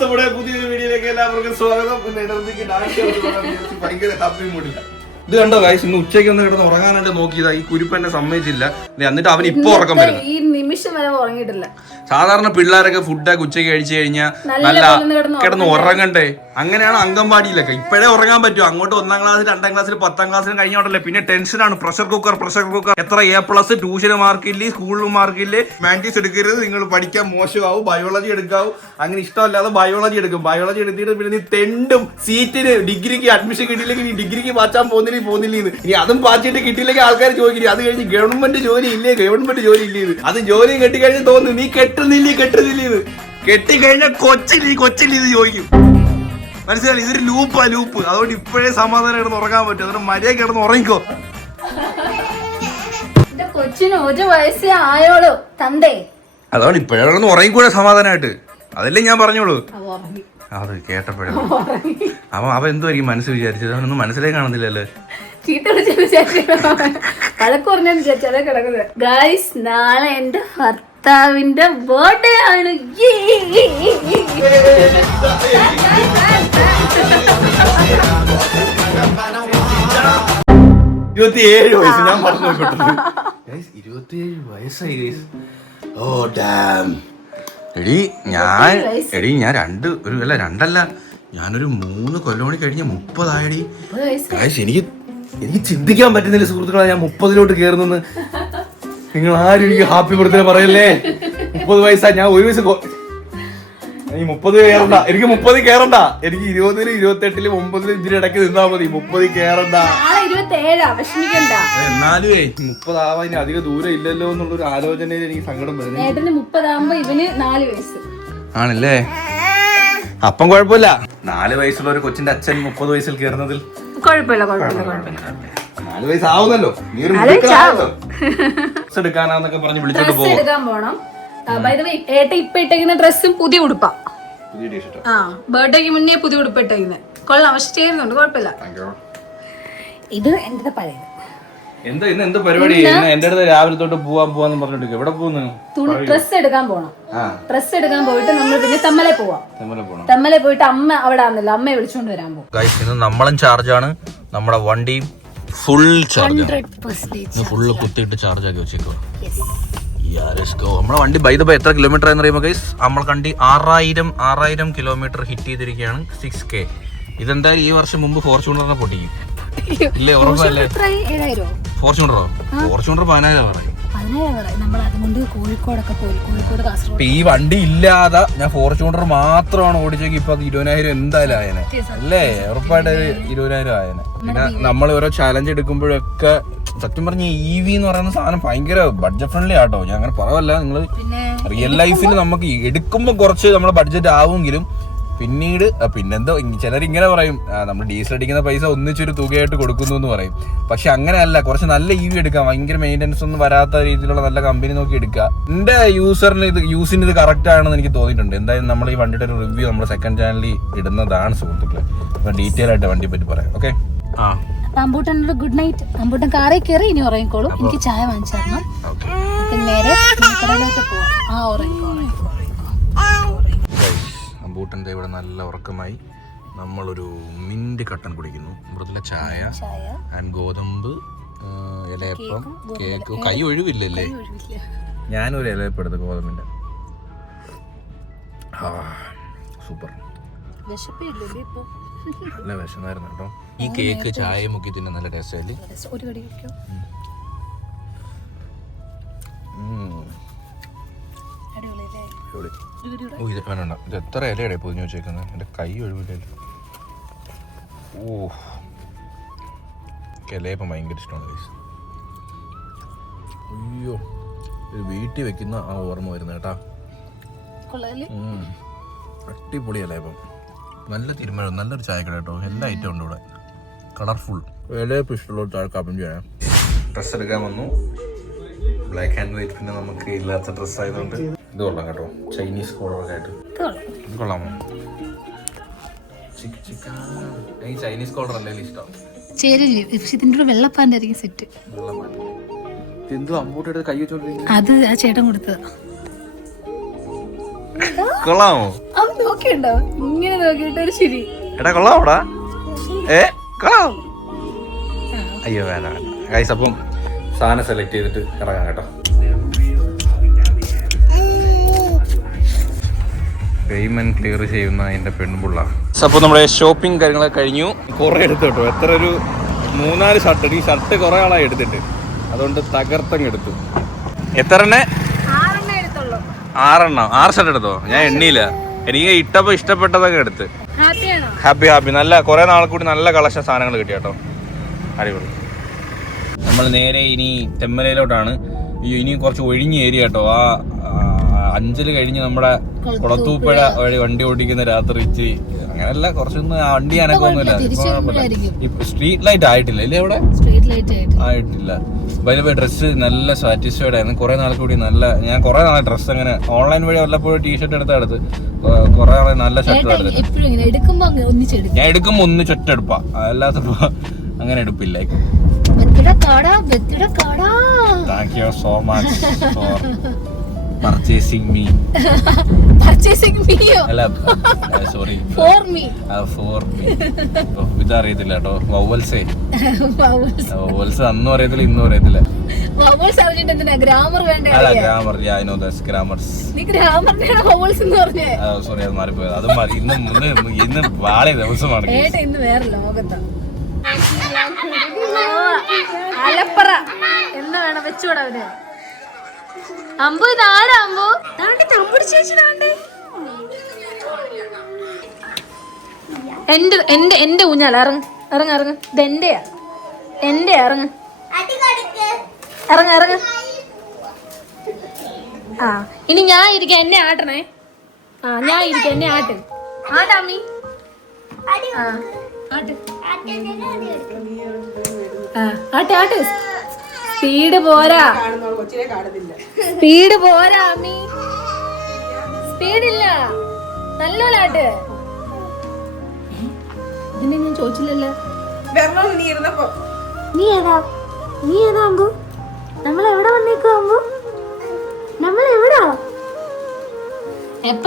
നമ്മുടെ പുതിയൊരു വീഡിയോയിലേക്ക് എല്ലാവർക്കും സ്വാഗതം. ഭയങ്കര ഹാപ്പി മൂഡില്ല. ഇത് കണ്ടോ ഗൈസ്, ഇന്ന് ഉച്ചയ്ക്ക് ഒന്ന് കിടന്ന് ഉറങ്ങാനായിട്ട് നോക്കിയതാ. ഈ കുരിപ്പ് എന്നെ സമ്മതിച്ചില്ല. എന്നിട്ട് അവൻ ഇപ്പൊ ഉറക്കം വരുന്നു. ഈ നിമിഷം വരെ ഉറങ്ങിയിട്ടില്ല. സാധാരണ പിള്ളേരൊക്കെ ഫുഡൊക്കെ ഉച്ചയ്ക്ക് കഴിച്ചു കഴിഞ്ഞാൽ നല്ല കിടന്ന് ഉറങ്ങണ്ടേ. അങ്ങനെയാണ് അംഗൻവാടിയിലൊക്കെ. ഇപ്പോഴേ ഉറങ്ങാൻ പറ്റും. അങ്ങോട്ട് 1ാം ക്ലാസ് 2ാം ക്ലാസ്സിൽ 10ാം ക്ലാസ്സിലും കഴിഞ്ഞോട്ടല്ലേ. പിന്നെ ടെൻഷനാണ്. പ്രഷർ കുക്കർ എത്ര A+, ട്യൂഷന് മാർക്കില്ലേ, സ്കൂളിലും മാർക്കില്ലേ, മാൻറ്റീസ് എടുക്കരുത്, നിങ്ങൾ പഠിക്കാൻ മോശമാവും, ബയോളജി എടുക്കാവും. അങ്ങനെ ഇഷ്ടമല്ലാതെ ബയോളജി എടുക്കും. ബയോളജി എടുത്തിട്ട് പിന്നെ നീ തെണ്ടും സീറ്റിന് ഡിഗ്രിക്ക് അഡ്മിഷൻ കിട്ടിയില്ലെങ്കിൽ നീ ഡിഗ്രിക്ക് പാച്ചാൻ പോകുന്നില്ല. ഇനി അതും പാച്ചിട്ട് കിട്ടിയില്ലെങ്കിൽ ആൾക്കാർ ചോദിക്കും അത് കഴിഞ്ഞ് ഗവൺമെന്റ് ജോലി ഇല്ലേ. അത് ജോലിയും കെട്ടിക്കഴിഞ്ഞ് തോന്നുന്നു നീ കെട്ടുന്നില്ലേ. കെട്ടിക്കഴിഞ്ഞാൽ കൊച്ചിൽ ഇത് ചോദിക്കും. മനസ്സിലായി? ഇതൊരു ലൂപ്പ്. അതുകൊണ്ട് ഇപ്പോഴേ സമാധാനം കിടന്ന് ഉറങ്ങാൻ പറ്റും. അതുകൊണ്ട് മര്യാദ കിടന്ന് ഉറങ്ങിക്കോ. കൊച്ചിന് 1 വയസ്സേ ആയോളൂ തന്തേ. അതുകൊണ്ട് ഇപ്പോഴേ കിടന്ന് ഉറങ്ങിക്കൂടെ സമാധാനമായിട്ട്. അതല്ലേ ഞാൻ പറഞ്ഞോളൂ. അത് കേട്ടപ്പോഴേ അവൻ എന്തുമായിരിക്കും മനസ്സ് വിചാരിച്ചത്? അവനൊന്നും മനസ്സിലേക്ക് കാണുന്നില്ലല്ലേ. ഗൈസ്, നാളെ എന്റെ ഭർത്താവിന്റെ ബർത്ത്ഡേ ആണ്. 27 വയസ്സ്. ഞാൻ പറഞ്ഞു 27 വയസ്സായി ഗൈസ്. ഓ ഡാം. ഞാൻ രണ്ടല്ല ഞാനൊരു 3 കൊല്ലോണി കഴിഞ്ഞ 30 ആയടി. എനിക്ക് ചിന്തിക്കാൻ പറ്റുന്നില്ല സുഹൃത്തുക്കളെ, ഞാൻ 30-ലോട്ട് കയറുന്നെന്ന്. നിങ്ങൾ ആരും എനിക്ക് ഹാപ്പി ബർത്ത്ഡേ പറയല്ലേ. 30 വയസ്സാ. ഞാൻ 1 വയസ്സ് 30 കയറണ്ട. എനിക്ക് 30 കയറണ്ട. എനിക്ക് 20-ലും 28-ലും 9-ലും ഇതിന് ഇടയ്ക്ക് നിന്നാ മതി. 30 കയറണ്ട. എന്നാലും 30 ആവാൻ അധികം ദൂരം ഇല്ലല്ലോ എന്നുള്ളൊരു ആലോചനയിൽ എനിക്ക് സങ്കടം വരുന്നത്. ആണല്ലേ? അപ്പം കുഴപ്പമില്ല. 4 വയസ്സുള്ള ഒരു കൊച്ചിന്റെ അച്ഛൻ 30 വയസ്സിൽ കയറുന്നതിൽ 4 വയസ്സാവുന്നല്ലോ. എടുക്കാനാന്നൊക്കെ പറഞ്ഞ് വിളിച്ചോണ്ട് പോകണം. ഇപ്പൊ ഇട്ടേക്കുന്ന ഡ്രസ്സും പുതിയ ഉടുപ്പാ. ബർത്ത്ഡേക്ക് മുന്നേ പുതിയ ഉടുപ്പ് ഇട്ടേക്കുന്നത്. കൊള്ളാം, പക്ഷെ ചേരുന്നുണ്ട്, കുഴപ്പമില്ല. ഇത് എന്റെ പഴയത്. എന്ത് പരിപാടി? എന്റെ അടുത്ത് രാവിലെ തൊട്ട് പോവാന്ന് പറഞ്ഞിട്ട് എവിടെ പോകുന്നു? ഡ്രസ് എടുക്കാൻ പോണം. ഡ്രസ് എടുക്കാൻ പോയിട്ട് നമ്മൾ പിന്നെ തമ്മലെ പോവാം. തമ്മലെ പോയിട്ട് അമ്മ അവിടെ ആണെന്നില്ല, അമ്മയെ വിളിച്ചോണ്ട് വരാൻ പോകും. ഇന്ന് നമ്മളും ചാർജാണ്. നമ്മുടെ വണ്ടിയും ഫുൾ ചാർജ്, ഫുള്ള് കുത്തിയിട്ട് ചാർജ് ആക്കി വെച്ചേക്കോ. നമ്മുടെ വണ്ടി ബൈ ദ ബൈ എത്ര കിലോമീറ്റർ ആയെന്ന് അറിയുമ്പോൾ ഗൈസ്, നമ്മളെ വണ്ടി 6000 കിലോമീറ്റർ ഹിറ്റ് ചെയ്തിരിക്കുകയാണ്. 6K. ഇതെന്തായാലും ഈ വർഷം മുമ്പ് ഫോർച്യൂണറിനെ പൊട്ടിക്കും. ഇല്ലേ? ഉറപ്പല്ലേ? ഫോർച്യൂണറോ? ഫോർച്യൂണർ 10,000 പറയും. ഈ വണ്ടി ഇല്ലാതെ ഞാൻ ഫോർച്യൂണർ മാത്രമാണ് ഓടിച്ചെങ്കിൽ ഇപ്പൊ 20,000 എന്തായാലും ആയനെ അല്ലേ? ഉറപ്പായിട്ട് 20,000 ആയനെ. പിന്നെ നമ്മൾ ഓരോ ചാലഞ്ച് എടുക്കുമ്പോഴൊക്കെ സത്യം പറഞ്ഞ EV എന്ന് പറയുന്ന സാധനം ഭയങ്കര ബഡ്ജറ്റ് ഫ്രണ്ട്ലി ആട്ടോ. ഞാൻ അങ്ങനെ പറയല്ല. നിങ്ങൾ റിയൽ ലൈഫിൽ നമുക്ക് എടുക്കുമ്പോൾ കുറച്ച് നമ്മുടെ ബഡ്ജറ്റ് ആവുമെങ്കിലും പിന്നീട് പിന്നെന്തോ ചിലരിങ്ങനെ പറയും, നമ്മൾ ഡീസൽ അടിക്കുന്ന പൈസ ഒന്നിച്ചൊരു തുകയായിട്ട് കൊടുക്കുന്നു എന്ന് പറയും. പക്ഷെ അങ്ങനെയല്ല, കുറച്ച് നല്ല EV എടുക്കാം. ഭയങ്കര മെയിൻ്റനൻസ് ഒന്നും വരാത്ത രീതിയിലുള്ള നല്ല കമ്പനി നോക്കി എടുക്കുക. എന്റെ യൂസിന് ഇത് കറക്റ്റ് ആണെന്ന് എനിക്ക് തോന്നിയിട്ടുണ്ട്. എന്തായാലും നമ്മൾ ഈ വണ്ടിയുടെ ഒരു റിവ്യൂ നമ്മുടെ സെക്കൻഡ് ചാനലിൽ ഇടുന്നതാണ് സുഹൃത്തുക്കളെ. അപ്പൊ ഡീറ്റെയിൽ ആയിട്ട് വണ്ടിയെ പറ്റി പറയാം. ഓക്കെ. അമ്പൂട്ടനൊരു ഗുഡ് നൈറ്റ്. അമ്പൂട്ടൻ കാറിൽ കയറി ഇനി ഉറങ്ങിക്കോളും. എനിക്ക് ചായ വാങ്ങിച്ചു തരണം. നേരെ കടയിലോട്ട് പോവാം. അമ്പൂട്ടൻ്റെ ഇവിടെ നല്ല ഉറക്കമായി. നമ്മളൊരു മിന്റ് കട്ടൻ കുടിക്കുന്നു. മൃദുല ചായ ആൻഡ് ഗോതമ്പ് ഇലയപ്പം, കേക്ക്. കൈ ഒഴിവില്ലല്ലേ? ഞാനൊരു ഇലയപ്പം എടുത്ത് ഗോതമ്പിന്റെ. സൂപ്പർ. നല്ല വിശന്നായിരുന്നു കേട്ടോ. ഈ കേക്ക് ചായ മുക്കി തിന്നെ നല്ല ടേസ്റ്റ് ആയില്ലേ? ഇത് വേണ്ട. ഇത് എത്ര ഇലയുടെ പൊതിഞ്ഞു വെച്ചേക്കുന്നത്? എൻ്റെ കൈ ഒഴിവില്ലല്ലോ. ഓ, ഇലയപ്പം ഭയങ്കര ഇഷ്ടമാണ് ഗൈസ്. അയ്യോ, ഇത് വീട്ടിൽ വെക്കുന്ന ആ ഓർമ്മ വരുന്നത് കേട്ടാ. അടിപൊളി ഇലയപ്പം. നല്ല തിരുമഴ, നല്ലൊരു ചായക്കട കേട്ടോ. എല്ലാ ഐറ്റം ഉണ്ട് ഇവിടെ. കളർഫുൾ. ഇലയപ്പം ഇഷ്ടമുള്ള താഴെ കമന്റ് ചെയ്യാം. ഡ്രസ്സ് എടുക്കാൻ വന്നു. Black and white. പിന്നെ നമുക്ക് ഇല്ലാത്ത ഡ്രസ്സ് ആയതുകൊണ്ട് ഇത് കൊള്ളാം കേട്ടോ. ചൈനീസ് കോളറൊക്കെ ആയിട്ട് ഇത് കൊള്ളാമോ? ചൈനീസ് കോളർ അല്ലേ ഇഷ്ടം? ഇതിന്റെ വെള്ളപ്പാൻ്റെ സെറ്റ്. എന്തോ അമ്പൂട്ട് എടുത്ത് കൈ വെച്ചോണ്ടിരിക്കുന്നു. അത് ആ ചേട്ടൻ കൊടുത്തത്. കൊള്ളാമോ? നോക്കിയുണ്ടോ ഇങ്ങനെ നോക്കിയിട്ട് ഒരു ശരി. എടാ കൊള്ളാമോടാ? കൊള്ളാം. അയ്യോ വേണ്ട വേണ്ട ഗൈസ്. അപ്പം സാധനം സെലക്ട് ചെയ്തിട്ട് ഇറങ്ങാം കേട്ടോ. പേയ്മെന്റ് ക്ലിയർ ചെയ്യുന്ന എൻ്റെ പെൺപിള്ള. അപ്പോൾ നമ്മുടെ ഷോപ്പിംഗ് കാര്യങ്ങളൊക്കെ കഴിഞ്ഞു. കുറേ എടുത്തു കേട്ടോ. എത്ര ഒരു 3-4 ഷർട്ട്. ഈ ഷർട്ട് കുറേ ആളായി എടുത്തിട്ട്, അതുകൊണ്ട് തകർത്തങ്ങ് എടുത്തു. എത്ര എണ്ണ? 6 ഷർട്ട് എടുത്തോ? ഞാൻ എണ്ണിയില്ല. എനിക്ക് ഇട്ടപ്പോൾ ഇഷ്ടപ്പെട്ടതൊക്കെ എടുത്ത്. ഹാപ്പി. നല്ല കുറേ നാൾ കൂടി നല്ല കളക്ഷൻ സാധനങ്ങൾ കിട്ടി കേട്ടോ. അടിപൊളി. നമ്മൾ നേരെ ഇനി തെമ്മലയിലോട്ടാണ്. ഇനി കുറച്ച് ഒഴിഞ്ഞ ഏരിയ കേട്ടോ. ആ 5 കഴിഞ്ഞ് നമ്മുടെ കുളത്തൂപ്പുഴ വഴി വണ്ടി ഓടിക്കുന്ന രാത്രി ഇച്ചി അങ്ങനെയല്ല, കുറച്ചൊന്നും വണ്ടി അനക്കൊന്നുമില്ല. സ്ട്രീറ്റ് ലൈറ്റ് ആയിട്ടില്ല ഇല്ലേ അവിടെ? ആയിട്ടില്ല. ബൈ ഡ്രസ്സ് നല്ല സാറ്റിസ്ഫൈഡ് ആയിരുന്നു. കുറെ നാൾ കൂടി നല്ല, ഞാൻ കുറെ നാളെ ഡ്രസ്സ് അങ്ങനെ ഓൺലൈൻ വഴി വല്ലപ്പോഴും ടീഷർട്ട് എടുത്ത് കുറെ നാളെ നല്ല ഷർട്ട് എടുത്ത് ഞാൻ എടുക്കുമ്പോ ഒന്നിച്ചൊറ്റെടുപ്പാ, അല്ലാത്തപ്പോ അങ്ങനെ എടുപ്പില്ല. Thank you so much for purchasing me. അല്ല സോറി for me. ഇതറിയത്തില്ല കേട്ടോ. വവൽസേ വവൽസ് അന്നും അറിയത്തില്ല ഇന്നും അറിയത്തില്ല. അല്ല grammar, I know this grammars. Sorry അത് മാറിപ്പോയത്. അത് ഇന്ന് വാളെ ദിവസമാണ്. എന്ന് വേണം വെച്ചുകൂടാ അവര്. അമ്പു ഇതാരാ? അമ്പു തമ്പുടി ചേച്ചി എന്റെ ഊഞ്ഞാല. ഇറങ്ങ് ഇതെന്റെയാ, ഇറങ്ങ്. ആ ഇനി ഞാൻ ഇരിക്കാം, എന്നെ ആട്ടണേ. ഞാൻ ഇരിക്കാം, എന്നെ ആട്ടാമ്മി. ആട്ട്. സ്പീഡ് പോരാ അമ്മി, സ്പീഡില്ല. നല്ലോലാട്ട്. ഇതിനെ ഞാൻ ചോദിച്ചില്ലല്ലോ. നീ ഏതാ അമ്പു? നമ്മളെവിടെ വന്നേക്കോ അമ്പു? നമ്മളെവിടാ? എപ്പ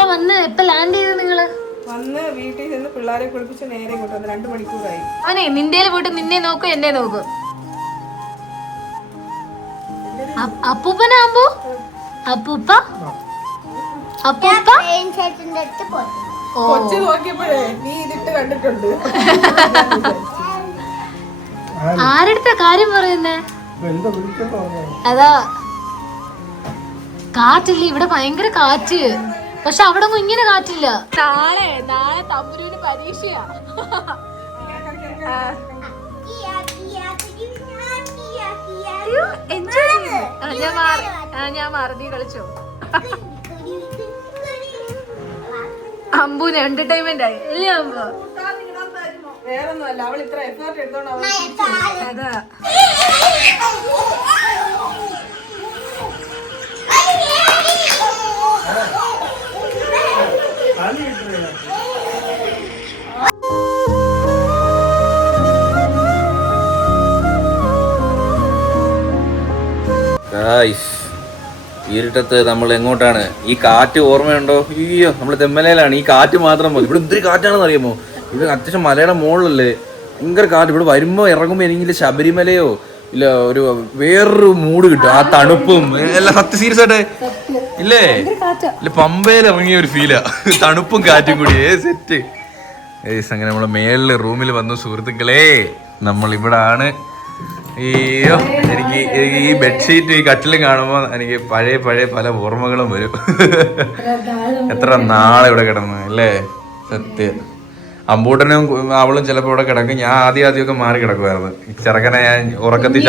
ലാൻഡ് ചെയ്ത് നിങ്ങള്? വീട്ടിൽ നിന്ന് പിള്ളേരെ കുളിപ്പിച്ച് നേരെ ഇങ്ങോട്ട് വന്ന് 2 മണിക്കൂറായി. അവനെ നിന്റെ പോയിട്ട് നിന്നെ നോക്കൂ എന്നെ നോക്കൂ. അപ്പൂപ്പനാകുമ്പോ അപ്പൂപ്പ കൊച്ചു നോക്കിയപ്പോഴേ നീ ഇതിട്ട് കണ്ടിട്ടുണ്ട്. ആരെടുത്ത കാര്യം പറയുന്നേ? അതാ കാറ്റില്ല ഇവിടെ, ഭയങ്കര കാറ്റ്. പക്ഷെ അവിടെ ഒന്നും ഇങ്ങനെ കാറ്റില്ല. നാളെ തമ്പുരുവിന് പരീക്ഷയാ. ഞാൻ മാറി, നീ കളിച്ചോ. അമ്പൂന് എന്റർടൈൻമെന്റ് ആയി അല്ലേ അമ്പു? വേറൊന്നുമല്ല, അവൾ ഇത്ര എഫേർട്ട് എടുത്തോണ്ട് അതാ. ഇരുട്ടത്ത് നമ്മൾ എങ്ങോട്ടാണ്? ഈ കാറ്റ് ഓർമ്മയുണ്ടോ? അയ്യോ, നമ്മൾ തെമ്മലയിലാണ്. ഈ കാറ്റ് മാത്രം മതി. ഇവിടെ എന്തൊരു കാറ്റാണെന്ന് അറിയാമോ? ഇത് അത്യാവശ്യം മലയുടെ മുകളിലല്ലേ, ഭയങ്കര കാറ്റ്. ഇവിടെ വരുമ്പോ ഇറങ്ങുമ്പോ എനിക്ക് ശബരിമലയോ ഇല്ല ഒരു വേറൊരു മൂഡ് കിട്ടും. ആ തണുപ്പും എല്ലാം സീരിയസ് ആയിട്ട് ഇല്ലേ? ഇല്ല പമ്പയിൽ ഇറങ്ങിയ ഒരു ഫീലാ, തണുപ്പും കാറ്റും കൂടി സെറ്റ്. അങ്ങനെ നമ്മളെ മേളില് റൂമിൽ വന്നു സുഹൃത്തുക്കളെ. നമ്മൾ ഇവിടെ ആണ്. അയ്യോ, എനിക്ക് ഈ ബെഡ്ഷീറ്റ് ഈ കട്ടിലും കാണുമ്പോൾ എനിക്ക് പഴയ പല ഓർമ്മകളും വരും. എത്ര നാളെ ഇവിടെ കിടന്നു അല്ലേ? സത്യം. അമ്പൂട്ടനും അവളും ചിലപ്പോ ഇവിടെ കിടക്കും. ഞാൻ ആദ്യമൊക്കെ മാറി കിടക്കുമായിരുന്നു. ഈ ചെറുക്കനെ ഞാൻ ഉറക്കത്തിൽ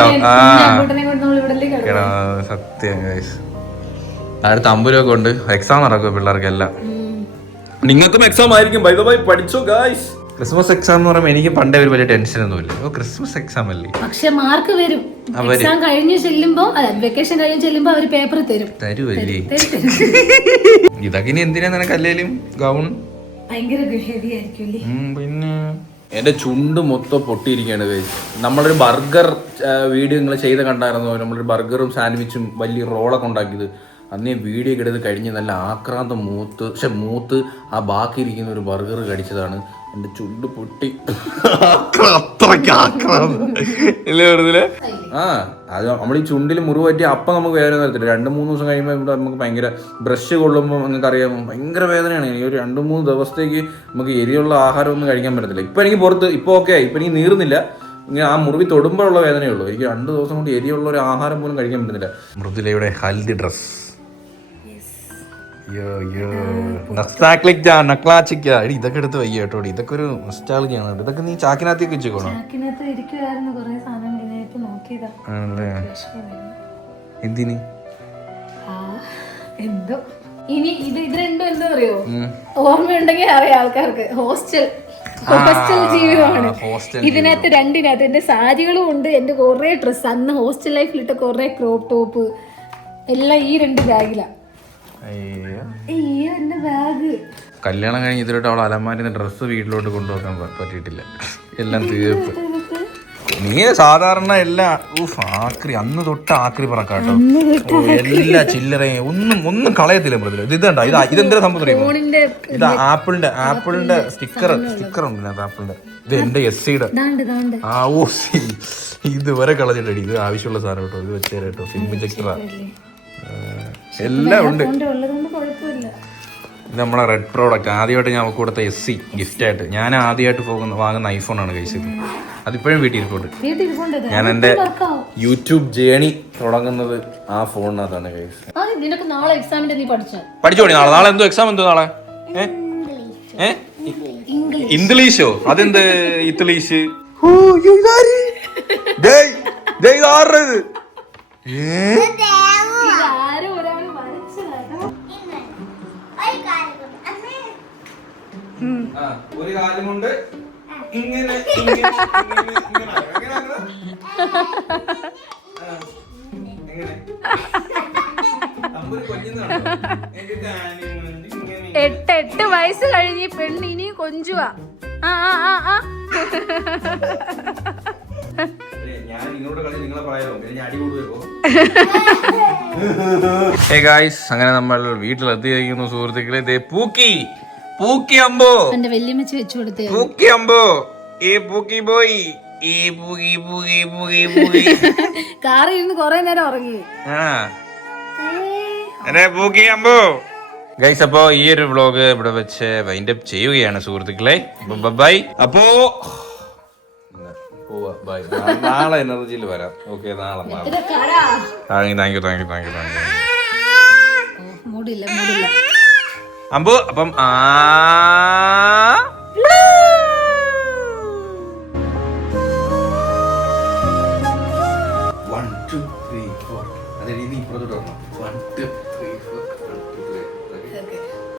സത്യം. അടുത്ത അമ്പൂരൊക്കെ ഉണ്ട്. എക്സാം നടക്കും പിള്ളേർക്കെല്ലാം. നിങ്ങൾക്കും എക്സാം ആയിരിക്കും. ബൈ ദ ബൈ, പഠിച്ചോ ഗായ്സ്. ക്രിസ്മസ് എക്സാം എന്ന് പറയുമ്പോൾ എനിക്ക് പണ്ടേ ഒരു വലിയ ടെൻഷൻ ഒന്നുമില്ല. ക്രിസ്മസ് എക്സാം അല്ലേ, പക്ഷെ മാർക്ക് വരും. എക്സാം കഴിഞ്ഞ് ചെല്ലുമ്പോ, വെക്കേഷൻ കഴിഞ്ഞ് ചെല്ലുമ്പോ അവര് പേപ്പർ തരുമല്ലേ? ഇതൊക്കെ ഇനി എന്തിനാ നിനക്ക് അല്ലേലും ഗൗൺ ഭയങ്കര ഹെവി ആയിരിക്കും. പിന്നെ എൻ്റെ ചുണ്ട് മൊത്തം പൊട്ടിയിരിക്കുകയാണ് കഴിച്ച്. നമ്മളൊരു ബർഗർ വീഡിയോ നിങ്ങൾ ചെയ്ത് കണ്ടായിരുന്നു. നമ്മളൊരു ബർഗറും സാൻഡ്വിച്ചും വലിയ റോളൊക്കെ ഉണ്ടാക്കിയത്. അന്നേ വീഡിയോ ഒക്കെ എടുത്ത് കഴിഞ്ഞ് നല്ല ആക്രാന്തം മൂത്ത് ആ ബാക്കി ഇരിക്കുന്ന ഒരു ബർഗർ കടിച്ചതാണ്. എൻ്റെ ചുണ്ട് പൊട്ടി അത്രയ്ക്ക് ആക്രാന്തം ഇല്ലേ വെറുതെ. അത് നമ്മൾ ഈ ചുണ്ടിൽ മുറിവ് പറ്റി അപ്പം നമുക്ക് വേദന വരത്തില്ല. 2-3 ദിവസം കഴിയുമ്പോൾ നമുക്ക് ഭയങ്കര ബ്രഷ് കൊള്ളുമ്പോൾ നിങ്ങൾക്ക് അറിയാം ഭയങ്കര വേദനയാണ്. ഈ ഒരു 2-3 ദിവസത്തേക്ക് നമുക്ക് എരിയുള്ള ആഹാരമൊന്നും കഴിക്കാൻ പറ്റത്തില്ല. ഇപ്പം എനിക്ക് പുറത്ത് ഇപ്പോൾ ഓക്കെ ഇപ്പം എനിക്ക് നീറുന്നില്ല. ഇങ്ങനെ ആ മുറിവ് തൊടുമ്പോഴുള്ള വേദനയുള്ളൂ. എനിക്ക് 2 ദിവസം കൊണ്ട് എരിയുള്ള ഒരു ആഹാരം പോലും കഴിക്കാൻ പറ്റുന്നില്ല. മൃദുലയുടെ ഹൽദി ഡ്രസ് ഇതൊക്കെ എടുത്ത് വയ്യ കേട്ടോ. ഇതൊക്കെ ഒരു നൊസ്റ്റാൾജിയാണ്. ഇതൊക്കെ നീ ചാക്കിനകത്തേക്ക് വെച്ചേക്കോണോ? ആണല്ലേ? എന്തിന്? എന്തോ ഇനി ഇത് രണ്ടും എന്താ അറിയോ, ഓർമ്മയുണ്ടെങ്കിൽ അറിയാം ആൾക്കാർക്ക്. ഹോസ്റ്റൽ ജീവിതമാണ് ഇതിനകത്ത്. രണ്ടിനകത്ത് എന്റെ സാരികളും ഉണ്ട്, എന്റെ കുറെ ഡ്രസ്സ്, അന്ന് ഹോസ്റ്റൽ ലൈഫിലിട്ട കുറെ ക്രോപ്പ് ടോപ്പ് എല്ലാം ഈ 2 ബാഗിലാണ്. എന്റെ ബാഗ് കല്യാണം കഴിഞ്ഞ് ഇതിലോട്ട് അവൾ അലമാരിന്ന് ഡ്രസ്സ് വീട്ടിലോട്ട് കൊണ്ടുപോകാൻ പറ്റിയിട്ടില്ല. എല്ലാം തീർപ്പ്. നീ സാധാരണ എല്ലാം ആക്രി അന്ന് തൊട്ട് ആക്രി പറക്കാട്ടോ. എല്ലാ ചില്ലറയും ഒന്നും കളയത്തില്ല മൃദുല. ഇതണ്ട ഇതെന്താ സംഭവം അറിയുമോ? ഇത് ആപ്പിളിന്റെ സ്റ്റിക്കർ ഉണ്ട് ആപ്പിളിന്റെ. ഇത് എന്റെ SCയുടെ ഇതുവരെ കളഞ്ഞിട്ടടി. ഇത് ആവശ്യമുള്ള സാധനം കേട്ടോ. ഇത് വെച്ചേരാ കേട്ടോ. സിം ഇഞ്ചക്ടറാ എല്ലാം ഉണ്ട്. ഇത് നമ്മളെ റെഡ് പ്രോഡക്റ്റ്. ആദ്യമായിട്ട് ഞാൻ അവൾക്ക് കൊടുത്ത SC ഗിഫ്റ്റായിട്ട്. ഞാൻ ആദ്യമായിട്ട് വാങ്ങുന്ന ഐഫോണാണ് കഴിച്ചത്. അതിപ്പോഴും വീട്ടിൽ ഇരിപ്പുണ്ട്. ഞാൻ എൻ്റെ യൂട്യൂബ് ജേണി തുടങ്ങുന്നത് ആ ഫോണിനകത്താണ് കഴിച്ചത്. പഠിച്ചോടി. നാളെ എന്തോ എക്സാം എന്തോ നാളെ? ഇംഗ്ലീഷോ? അതെന്ത് ഇംഗ്ലീഷ്? ഒരു കാര്യം കൊണ്ട് ഇങ്ങനെ എട്ട് വയസ്സ് കഴിഞ്ഞ് പെണ്ണ് ഇനി കൊഞ്ചുവാ. ഞാൻ നിങ്ങളോട് കളി നിങ്ങളെ പറയാമോ? ഞാൻ അടി കൂടുവോ? ഹേ ഗായ്സ്, അങ്ങനെ നമ്മൾ വീട്ടിലെത്തിയിരിക്കുന്നു സുഹൃത്തുക്കളെ. പൂക്കി അമ്പോ എന്റെ വല്യമ്മച്ചി വെച്ചു കൊടുത്തേ. പൂക്കി അമ്പോ പൂക്കി പോയി. കാറിൽ ഇരുന്ന് കൊറേ നേരം ഉറങ്ങി. പൂക്കി അമ്പോ. ഗൈസ്, അപ്പോ ഈ ഒരു വ്ളോഗ് ഇവിടെ വെച്ച് വൈൻഡ് അപ്പ് ചെയ്യുകയാണ് സുഹൃത്തുക്കളെ. ബൈ. അപ്പോ ബൈ. നാളെ എനർജിയിൽ വരാം. ഓക്കെ, നാളെ. Thank you. മൂടില്ല അമ്പു. അപ്പം 1 2 3 4 അതെ. നീ ഇപ്പുറത്തോട്ട് വരണം. 1 2 3 4